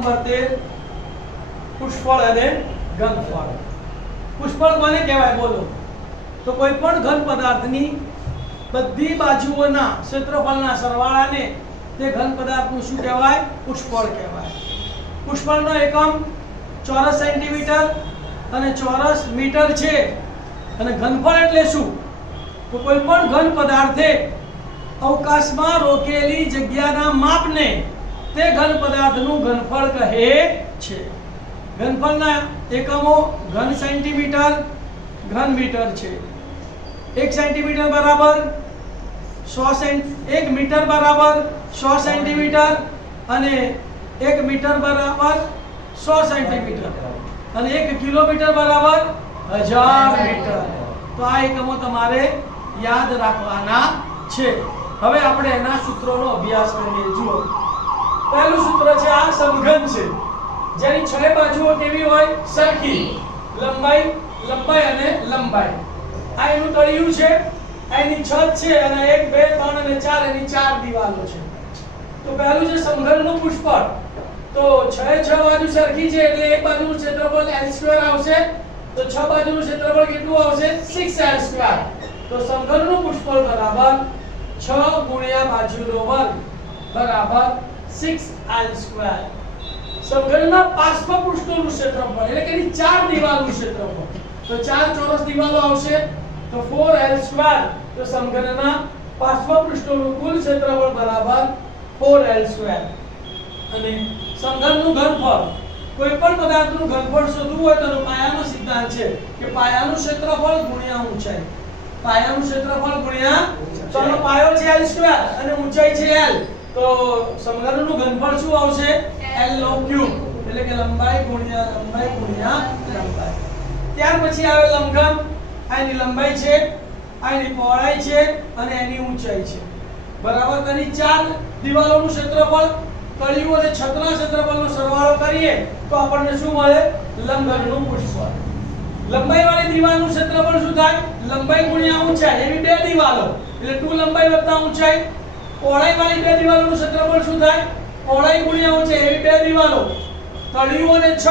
Number 13 पुष्फળ અને ઘનફળ। પુષ્ફળ કોને કહેવાય બોલો? તો કોઈ પણ ઘન પદાર્થની બધી બાજુઓના ક્ષેત્રફળના સરવાળાને તે ઘન પદાર્થનું શું કહેવાય? પુષ્ફળ કહેવાય। પુષ્ફળનો એકમ ચોરસ સેન્ટીમીટર અને ચોરસ મીટર છે। અને ઘનફળ એટલે શું? તો કોઈ પણ ઘન પદાર્થે અવકાશમાં રોકેલી જગ્યાના માપને તે ઘન પદાર્થનું ઘનફળ કહે છે। ઘનફળના એકમો ઘન સેન્ટીમીટર, ઘન મીટર છે। 1 સેન્ટીમીટર બરાબર 1 મીટર બરાબર 100 સેન્ટીમીટર અને 1 મીટર બરાબર 100 સેન્ટીમીટર અને 1 કિલોમીટર બરાબર 1000 મીટર। તો આ એકમો તમારે યાદ રાખવાના છે। હવે આપણે એના સૂત્રોનો અભ્યાસ કરીએ। જુઓ, પહેલું સૂત્ર છે આ સમઘન છે, જેની 6 બાજુઓ કેવી હોય? સરખી, લંબાઈ લંબાઈ અને લંબાઈ। આ એનું તળિયું છે, આ એની છત છે અને 1 2 3 અને 4 એની 4 દિવાલો છે। તો પહેલું છે સમઘનનું પુષ્ફળ। તો 6 બાજુ સરખી છે એટલે એક બાજુનું ક્ષેત્રફળ l² આવશે। તો 6 બાજુનું ક્ષેત્રફળ કેટલું આવશે? 6l²। તો સમઘનનું પુષ્ફળ બરાબર 6 ગુણ્યા બાજુનો વર્ગ બરાબર 6l²। સમઘનના પાર્શ્વપૃષ્ઠનું ક્ષેત્રફળ એટલે કે એની 4 દિવાલનું ક્ષેત્રફળ, તો 4 ચોરસ દિવાલો આવશે તો 4l²। તો સમઘનના પાર્શ્વપૃષ્ઠનું કુલ ક્ષેત્રફળ બરાબર 4l²। અને સમઘનનું ઘનફળ, કોઈ પણ પદાર્થનું ઘનફળ શોધવું હોય તો પાયાનો સિદ્ધાંત છે કે પાયાનું ક્ષેત્રફળ ગુણ્યા ઊંચાઈ। પાયાનું ક્ષેત્રફળ ગુણ્યા, તો આનો પાયો છે l² અને ઊંચાઈ છે l, તો સમઘનનું ઘનફળ શું આવશે? l³ એટલે કે લંબાઈ ગુણ્યા લંબાઈ। ત્યાર પછી આવે લંબઘન। આ એની લંબાઈ છે, આ એની પહોળાઈ છે અને એની ઊંચાઈ છે બરાબર। તેની 4 દિવાલોનું ક્ષેત્રફળ, તળિયું અને છતના ક્ષેત્રફળનો સરવાળો કરીએ તો આપણને શું મળે? લંબઘનનું પુષ્ફળ। લંબાઈ વાળી દિવાલનું ક્ષેત્રફળ શું થાય? લંબાઈ ગુણ્યા ઊંચાઈ, એવી 2 દિવાલો એટલે 2 લંબાઈ વત્તા ઊંચાઈ। પહોળાઈ વાળી 2 દિવાલોનું ક્ષેત્રફળ શું થાય? પહોળાઈ ગુણ્યા ઊંચાઈ, એવી 2 દિવાલો। તળિયું અને છત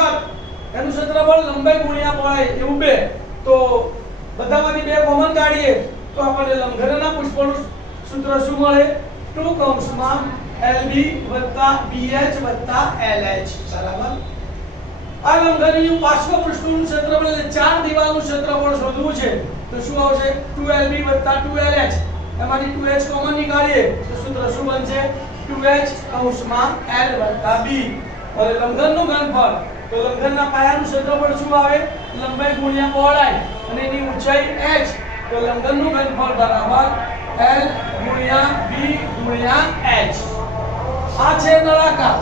એનું ક્ષેત્રફળ લંબાઈ ગુણ્યા પહોળાઈ, એવું 2। તો બધામાંથી 2 કોમન કાઢીએ તો આપણને લંબઘનના પુષ્ફળનું સૂત્ર શું મળે? 2 કૌંસમાં LB વત્તા BH વત્તા LH બરાબર। આ લંબઘનનું પાર્શ્વપૃષ્ઠનું ક્ષેત્રફળ એટલે 4 દિવાલનું ક્ષેત્રફળ શોધવું છે તો શું આવશે? 2LB વત્તા 2LH। એમાંથી 2H કોમન નીકાળીએ તો સૂત્ર શું બનશે? 2H કૌંસમાં L વત્તા B। હવે લંબઘનનું ઘનફળ, તો લંબઘનના પાયાનું ક્ષેત્રફળ શું આવે? લંબાઈ ગુણ્યા પહોળાઈ અને એની ઊંચાઈ h। તો લંબઘનનું ઘનફળ બરાબર L ગુણ્યા B ગુણ્યા h। આ છે નળાકાર।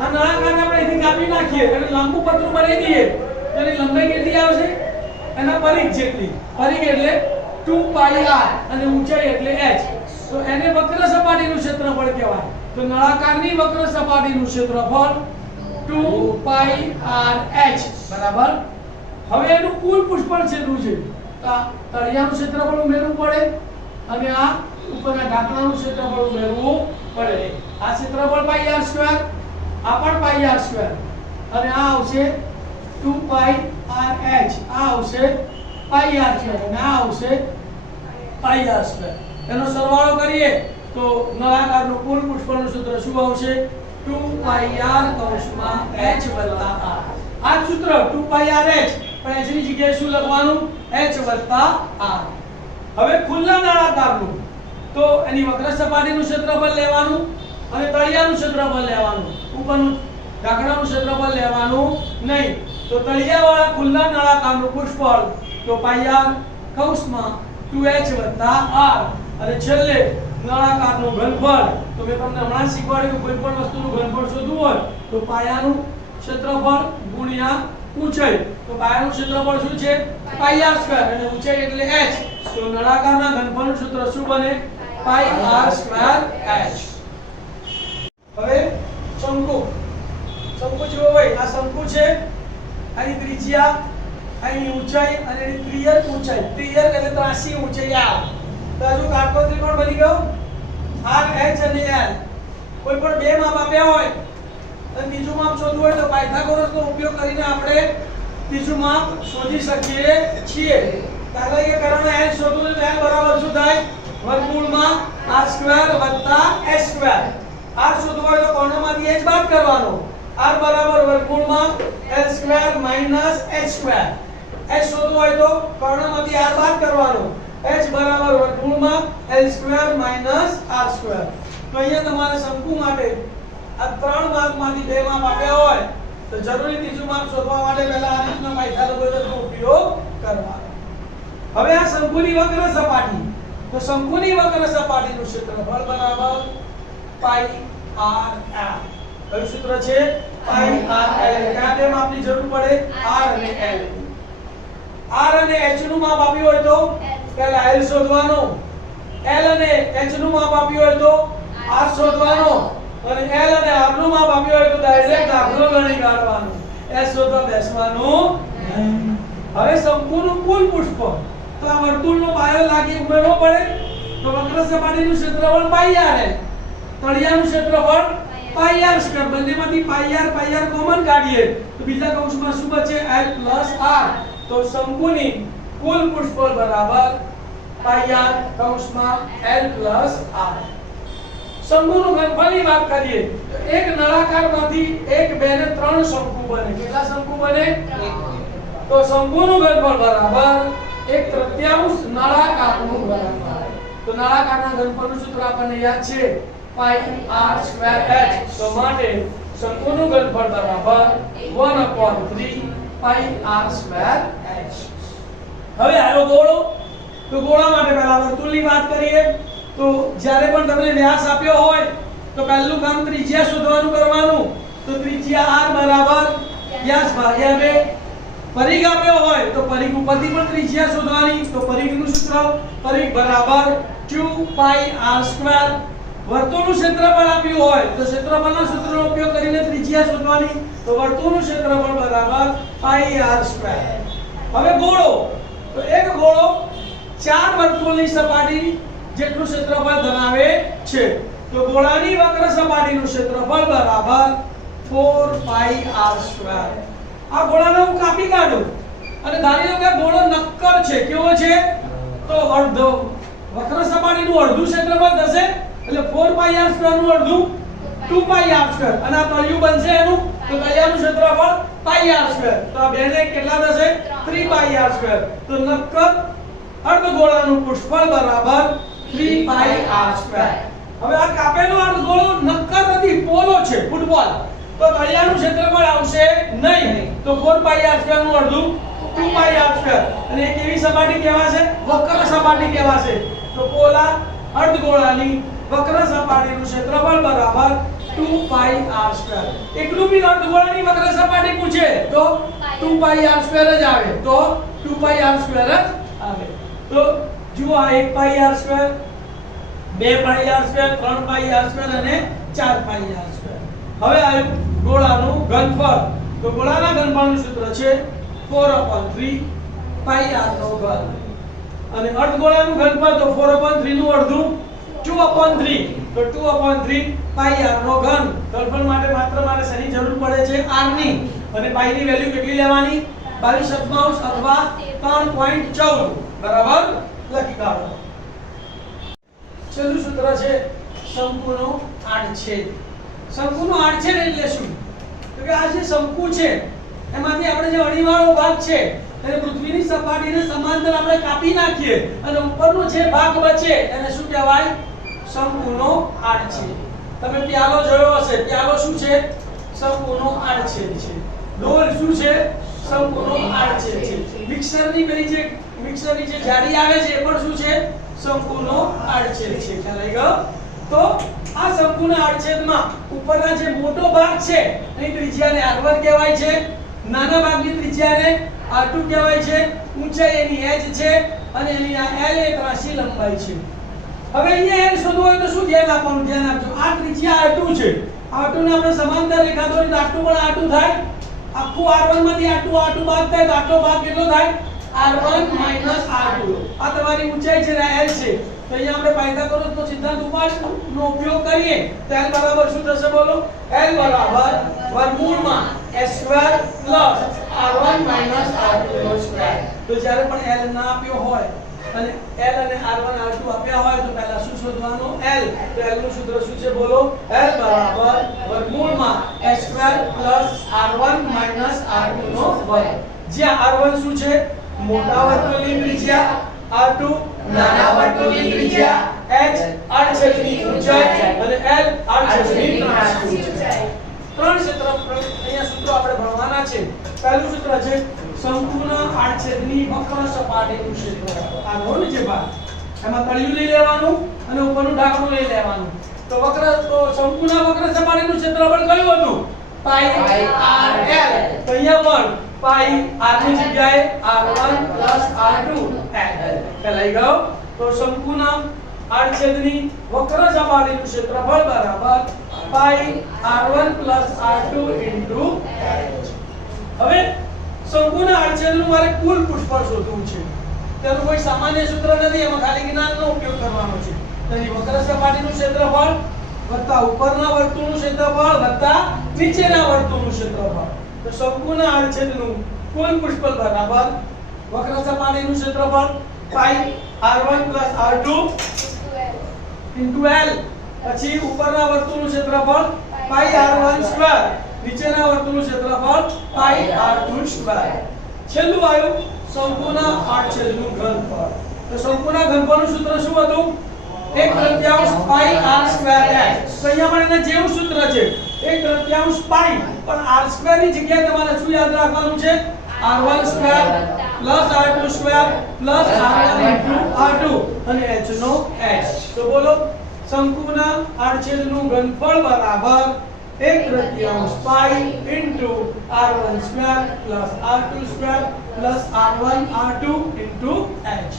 આ નળાકારને આપણે અહીંથી કાપી નાખીએ અને લાંબુ પતરું બનાવી દઈએ તો એની લંબાઈ કેટલી આવશે? એના પરિઘ જેટલી। પરિઘ એટલે 2πr અને ઊંચાઈ એટલે h। તો એને વક્ર સપાટીનું ક્ષેત્રફળ કહેવાય। તો નળાકારની વક્ર સપાટીનું ક્ષેત્રફળ 2πrh બરાબર। હવે એનું કુલ પુષ્ફળ કેટલું છે? તો તળિયાનું ક્ષેત્રફળ ઉમેરવું પડે અને આ ઉપરના ઢાંકણાનું ક્ષેત્રફળ ઉમેરવું પડે। આ ક્ષેત્રફળ πr², આ પણ πr² અને આ આવશે 2πrh, આ આવશે πr² અને આ આવશે πr²। એનો સરવાળો કરીએ તો નળાકારનું કુલ પુષ્ફળનું સૂત્ર શું આવશે? 2πr કૌંસમાં h વત્તા r। આ સૂત્ર 2πrh, પણ h ની જગ્યાએ શું લખવાનું? h વત્તા r। હવે ખુલ્લા નળાકારનું, તો એની વક્ર સપાટીનું ક્ષેત્રફળ લેવાનું અને તળિયાનું ક્ષેત્રફળ લેવાનું, ઉપરનું ઢાંકણાનું ક્ષેત્રફળ લેવાનું નહીં। તો તળિયાવાળા ખુલ્લા નળાકારનું પુષ્ફળ તો πr કૌંસમાં 2h વત્તા r અને છેલ્લે નળાકારનું ઘનફળ, તો મેં તમને હમણાં શીખવાડ્યું કોઈ પણ વસ્તુનું ઘનફળ શોધવું હોય તો પાયાનું ક્ષેત્રફળ ગુણ્યા ઊંચાઈ। તો પાયાનું ક્ષેત્રફળ શું છે? πr² અને ઊંચાઈ એટલે h। તો નળાકારના ઘનફળનું સૂત્ર શું બને? πr²h। હવે શંકુ। શંકુ જુઓ ભાઈ, આ શંકુ છે, આની ત્રિજ્યા, આની ઊંચાઈ અને એની તિર્યક ઊંચાઈ, તિર્યક એટલે ત્રાસી ઊંચાઈ આ। તો હજુ કાટકોણ ત્રિકોણ બની ગયો। r h અને l કોઈ પણ બે માપ આપ્યા હોય અને ત્રીજું માપ શોધવું હોય તો પાયથાગોરસનો ઉપયોગ કરીને આપણે ત્રીજું માપ શોધી શકીએ છીએ. દાખલા તરીકે કારણ l શોધવું તો l બરાબર શું થાય? વર્ગમૂળમાં r² + s². r શોધવું હોય તો કોણમાંથી h બાદ કરવાનો. r બરાબર વર્ગમૂળમાં l² - h². h શોધવું હોય તો કર્ણમાંથી r બાદ કરવાનો. h બરાબર વર્ગમૂળમાં l² - r². તો અહીંયા તમારે શંકુ માટે આ 3 માપમાંથી 2 માપ આપ્યા હોય તો જરૂરી ત્રીજું માપ શોધવા માટે પહેલા આ રીતના પાયથાગોરસનો ઉપયોગ કરવાનો. હવે આ શંકુની વક્ર સપાટી, તો શંકુની વક્ર સપાટીનું ક્ષેત્રફળ બરાબર પાઈ r l. કયું સૂત્ર છે? પાઈ r l. કયા બે માપની જરૂર પડે? r અને l. r અને h નું માપ આપ્યું હોય તો પહેલા l શોધવાનો, l અને h નું માપ આપ્યું હોય તો r શોધવાનો, અને l અને r નું માપ આપ્યું હોય તો ડાયરેક્ટ દાખલો ગણી કાઢવાનો. s શોધવા બેસવાનું નહીં. હવે શંકુનું કુલ પૃષ્ઠફળ, તો આ વર્તુળનો પાયો લાગી ઉમેરવો પડે. તો વક્ર સપાટીનું ક્ષેત્રફળ પાઈ r l, તળિયાનું ક્ષેત્રફળ પાઈ r². બંનેમાંથી પાઈ r કોમન કાઢીએ તો બીજા કૌંસમાં શું બચે? l + r. તો શંકુની કુલ પૃષ્ઠફળ બરાબર પાઈ r કૌંસમાં l + r. શંકુનું ઘનફળની વાત કરીએ તો એક નળાકારમાંથી 1, 2 ને 3 શંકુ બને. કેટલા શંકુ બને? તો શંકુનું ઘનફળ બરાબર 1/3 નળાકારનું ઘનફળ. તો નળાકારના ઘનફળનું સૂત્ર આપણને યાદ છે, પાઈ r²h. તો માટે શંકુનું ઘનફળ બરાબર 1/3 પાઈ r²h. હવે આનો ગોળો, તો ગોળા માટે પહેલા વર્તુળની વાત કરીએ. તો જ્યારે પણ તમને વ્યાસ આપ્યો હોય તો પહેલું કામ ત્રિજ્યા શોધવાનું કરવાનું. તો ત્રિજ્યા r બરાબર વ્યાસ ભાગ્યા 2. પરિઘ આપ્યો હોય તો પરિઘ ઉપરથી પણ ત્રિજ્યા શોધવાની. તો પરિઘનું સૂત્ર પરિઘ બરાબર 2 પાઈ r². વર્તુળનું ક્ષેત્રફળ આપ્યું હોય તો ક્ષેત્રફળના સૂત્રનો ઉપયોગ કરીને ત્રિજ્યા શોધવાની. તો વર્તુળનું ક્ષેત્રફળ બરાબર પાઈ r². હવે ગોળો, તો એક ગોળો 4 વર્તુળની સપાટી જેટલું ક્ષેત્રફળ ધરાવે છે. તો ગોળાની વક્ર સપાટીનું ક્ષેત્રફળ બરાબર 4 પાઈ r². આ ગોળાને હું કાપી કાઢું અને ધારી લો કે ગોળો નક્કર છે. કેવો છે? તો અડધો વક્ર સપાટીનું અડધું ક્ષેત્રફળ થશે એટલે 4 પાઈ r² નું અડધું 2 પાઈ r². અને આ તળિયું બનશે એનું, તો તળિયાનું ક્ષેત્રફળ પાઈ r². તો આ બેને કેટલા થશે? 3 પાઈ r². તો નક્કર અર્ધગોળાનું પૃષ્ઠફળ બરાબર 3 પાઈ r². હવે આ કાપેલો અર્ધગોળો નક્કર નથી, પોલો છે, ફૂટબોલ. તો તળિયાનું ક્ષેત્રફળ આવશે નહીં. તો 4 પાઈ r² નું અડધું 2 પાઈ r². અને એક એવી સપાટી કહેવાશે વક્ર સપાટી કહેવાશે. તો પોલા અર્ધગોળાની વક્ર સપાટીનું ક્ષેત્રફળ બરાબર 2 પાઈ r². એકલું બી અર્ધગોળાની વક્ર સપાટી પૂછે તો 2 પાઈ r² જ આવે. તો 2 પાઈ r² જ આવે. તો જુઓ આ 1 પાઈ r², 2 પાઈ r², 3 પાઈ r² અને 4 પાઈ r². હવે આવ્યું ગોળાનું ઘનફળ. તો ગોળાના ઘનફળનું સૂત્ર છે 4/3 પાઈ r નો ઘન. અને અર્ધગોળાનું ઘનફળ તો 4/3 નું અડધું 2/3. તો 2/3 પાઈ r નો ઘન. ઘનફળ માટે મારે શેની જરૂર પડે છે? r ની. અને પાઈ ની વેલ્યુ કેટલી લેવાની? 22/7 અથવા 3.14 બરાબર લખી કાઢો. છેલ્લું સૂત્ર છે શંકુનો આડછેદ. શંકુનો આડછેદ એટલે શું? તો કે આ જે શંકુ છે એમાંથી આપણે જે અણીવાળો ભાગ છે એને પૃથ્વીની સપાટીને સમાંતર આપણે કાપી નાખીએ અને ઉપરનો જે ભાગ બચે એને શું કહેવાય? શંકુનો આડછેદ. તમે પ્યાલો જોયો હશે. પ્યાલો શું છે? શંકુનો આડછેદ છે. ડોલ શું છે? શંકુનો આડછેદ છે. મિક્સરની જે જાળી આવે છે એ પણ શું છે? શંકુનો આડછેદ છે. ખ્યાલ આવી ગયો? તો આ શંકુના આડછેદમાં ઉપરના જે મોટો ભાગ છે એની ત્રિજ્યાને r1 કહેવાય છે. નાના ભાગની ત્રિજ્યાને r2 કહેવાય છે. ઊંચાઈ એની h છે અને એની આ l એ ત્રાસી લંબાઈ છે. હવે અહીંયા l શોધવું હોય તો શું ધ્યાન આપવાનું? ધ્યાન આપજો. આ ત્રિજ્યા r2 છે. r2 ને આપણે સમાંતર રેખા દોરી તો r2 પણ r2 થાય. આખું r1 માંથી r2 બાદ થાય તો આટલો ભાગ કેટલો થાય? r1 - r2. આ તમારી ઊંચાઈ છે ને l છે. તો અહીંયા આપણે પાયથાગોરસનો સિદ્ધાંત ઉપાડનો ઉપયોગ કરીએ તો l બરાબર શું થશે બોલો? l બરાબર વર્ગમૂળમાં s² + r1 - r2 નો સ્ક્વેર. તો જ્યારે પણ l ના આપ્યો હોય અને l અને r1 r2 આપ્યા હોય તો પહેલા શું શોધવાનું? l. તો l નું સૂત્ર શું છે બોલો? l બરાબર વર્ગમૂળમાં s² + r1 - r2 નો વર્ગ. જ્યાં r1 શું છે? મોટા વર્તુળની ત્રિજ્યા, r2 નાના વર્તુળની ત્રિજ્યા, h આડછેદની ઊંચાઈ અને l આડછેદની ત્રાંસી ઊંચાઈ. ત્રણ ક્ષેત્રફળ અહીંયા સૂત્રો આપણે ભણવાના છે. પહેલું સૂત્ર છે શંકુના આડછેદની વક્ર સપાટીનું ક્ષેત્રફળ. આ નો નીચે ભાગ એમાં તળિયું લઈ લેવાનું અને ઉપરનું ઢાંકણું લઈ લેવાનું. તો શંકુના વક્ર સપાટીનું ક્ષેત્રફળ કયું હતું? પાઈ r l. તો અહીંયા પણ પાઈ r ની જગ્યાએ r1 + r2 l લઈ ગયો. તો શંકુના આડછેદની વક્ર સપાટીનું ક્ષેત્રફળ બરાબર પાઈ r1 + r2 h. હવે શંકુના આડછેદનું મારે કુલ પૃષ્ઠફળ શોધવું છે. તેનું કોઈ સામાન્ય સૂત્ર નથી, એમાં ખાલી જ્ઞાનનો ઉપયોગ કરવાનો છે. તેની વક્ર સપાટીનું ક્ષેત્રફળ વત્તા ઉપરના વર્તુળનું ક્ષેત્રફળ વત્તા નીચેના વર્તુળનું ક્ષેત્રફળ. તો શંકુના આડછેદનું કુલ પૃષ્ઠફળ બરાબર વક્ર સપાટીનું ક્ષેત્રફળ પાઈ r1 + r2 l. પછી ઉપરના વર્તુળનું ક્ષેત્રફળ પાઈ r1², નીચેના વર્તુળનું ક્ષેત્રફળ પાઈ r2². છેલ્લું આવ્યું શંકુના આડછેદનું ઘનફળ. તો શંકુના ઘનફળનું સૂત્ર શું હતું? 1/3 પાઈ r² h. તો અહીંયા પણ એના જેવું સૂત્ર છે 1/3 પાઈ, પણ r² ની જગ્યાએ તમારે શું યાદ રાખવાનું છે? r1² + r2² + r1 * r2 અને h નો h. તો બોલો શંકુના આડછેદનું ઘનફળ બરાબર 1/3 પાઈ * r1² + r2² + r1 r2 * h.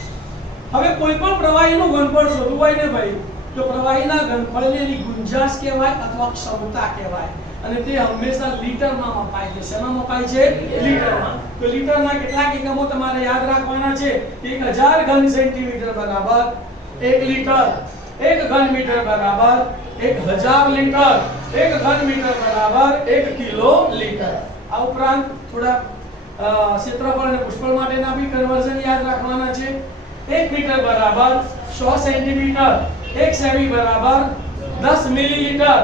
હવે કોઈ પણ પ્રવાહીનું ઘનફળ શોધવું હોય ને ભાઈ, તો પ્રવાહીના ઘનફળને એની ગુંજાશ કહેવાય અથવા ક્ષમતા કહેવાય, અને તે હંમેશા લીટરમાં મપાય છે. શેમાં મપાય છે? લીટરમાં. તો લીટરના કેટલાક એકમો તમારે યાદ રાખવાના છે. 1000 ઘન સેન્ટીમીટર બરાબર 1 લીટર, 1 ઘન મીટર બરાબર 1000 લીટર, 1 ઘન મીટર બરાબર 1 કિલો લીટર. આ ઉપરાંત થોડા ક્ષેત્રફળ અને પૃષ્ઠફળ માટેના બી કન્વર્ઝન યાદ રાખવાના છે. 1 મીટર બરાબર 100 સેન્ટીમીટર, 1 સેમી બરાબર 10 મિલીલીટર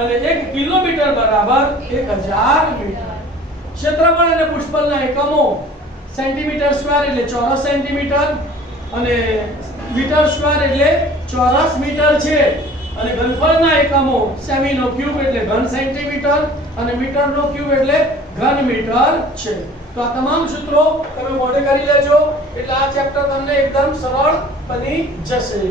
અને 1 કિલોમીટર બરાબર 1000 મીટર. ક્ષેત્રફળ અને પૃષ્ઠફળના એકમો સેન્ટીમીટર સ્ક્વેર એટલે ચોરસ સેન્ટીમીટર અને મીટર સ્ક્વેર એટલે ચોરસ મીટર છે. અને ઘનફળના એકમો સેમીનો ક્યુબ એટલે ઘન સેન્ટીમીટર અને મીટરનો ક્યુબ એટલે ઘન મીટર છે. તો આ તમામ સૂત્રો તમે મોઢે કરી લેજો એટલે આ ચેપ્ટર તમને એકદમ સરળ બની જશે.